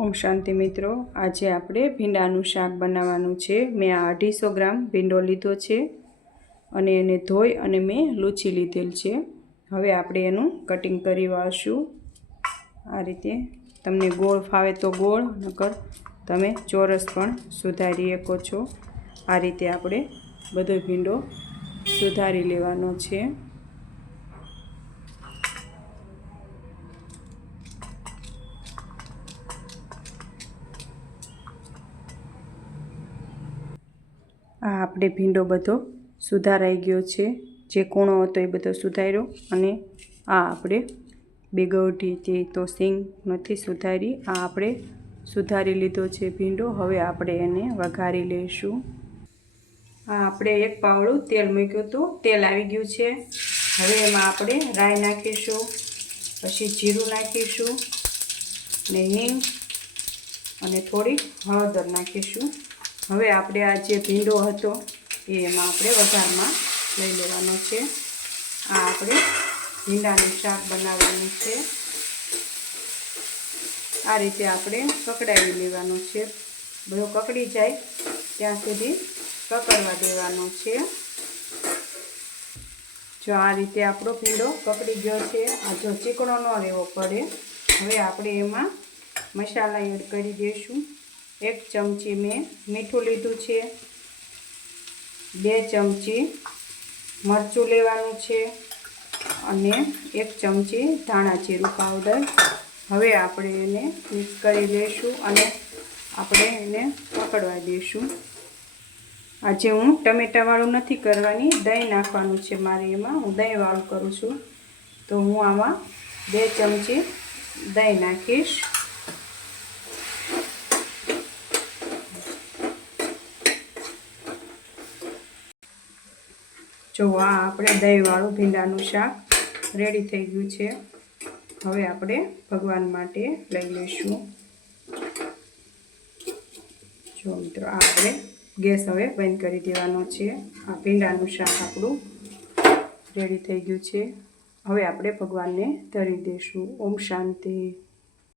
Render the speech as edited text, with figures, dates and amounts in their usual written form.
ओम शांति मित्रों, आज आपणे भींडानुं शाक बनाववानुं छे। मैं 250 ग्राम भींडो लीधो छे अने एने धोई अने मैं लूछी लीधेल छे। हवे आपणे एनुं कटिंग करी वाळशुं। आ रीते तमने गोळ फावे तो गोळ, नकर तमे चोरस पण सुधारी शको छो। आ रीते आपणे बधो भींडो सुधारी लेवानो छे। आ आपणे भींडो बधो सुधाराई गयो छे। जे कोणो हतो ए बधो सुधार्यो अने आ आपणे बेगवठी जे तो सींग नथी सुधारी, आ आपणे सुधारी लीधो छे भींडो। हवे आपणे एने वघारी लेशुं। आ आपणे एक पावड़ुं तेल मूक्युं हतुं, तेल आवी गयुं छे। हवे एमां आपणे राई नाखीशुं, पछी जीरुं नाखीशुं ने हींग अने थोड़ी हळदर नाखीशुं। हवे आपणे आ जे भींडो हतो ए एमां आपणे वघारमां लई लेवानो छे। आ आपणे भींडानुं शाक बनाववानुं छे। आ रीते आपणे ककड़ावी लेवानो छे। बधो ककड़ी जाय त्यां सुधी ककड़वा देवानो छे। जो आ रीते आपणो भींडो ककड़ी गयो छे। आ जो चीकणो न रहेवो पड़े। हवे आपणे एमां मसाला एड करी देशुं। 1 चमची में मीठुं लीधुं छे, 2 चमची मरचुं लेवानुं छे अने 1 चमची धाणा जीरुं पाउडर। हवे आपणे एने मिक्स करी लेशुं अने आपणे एने पकड़वा देशुं। आज हूँ टमेटावाळुं नथी करवानी, दही नाखवानुं छे मारे एमां। हूँ दहीवाळुं करूं छुं, तो हूँ आमां 2 चमची दही नाखीश। जो आ आपणे दहीवाळुं भींडानुं शाक रेडी थई गयुं छे। हवे आपणे भगवान माटे लई लेशुं। जो मित्रों आपणे गैस हवे बंध करी देवानो छे। आ भींडानुं शाक आपणुं रेडी थई गयुं छे। हवे आपणे भगवानने धरी देशुं। ओम शांति।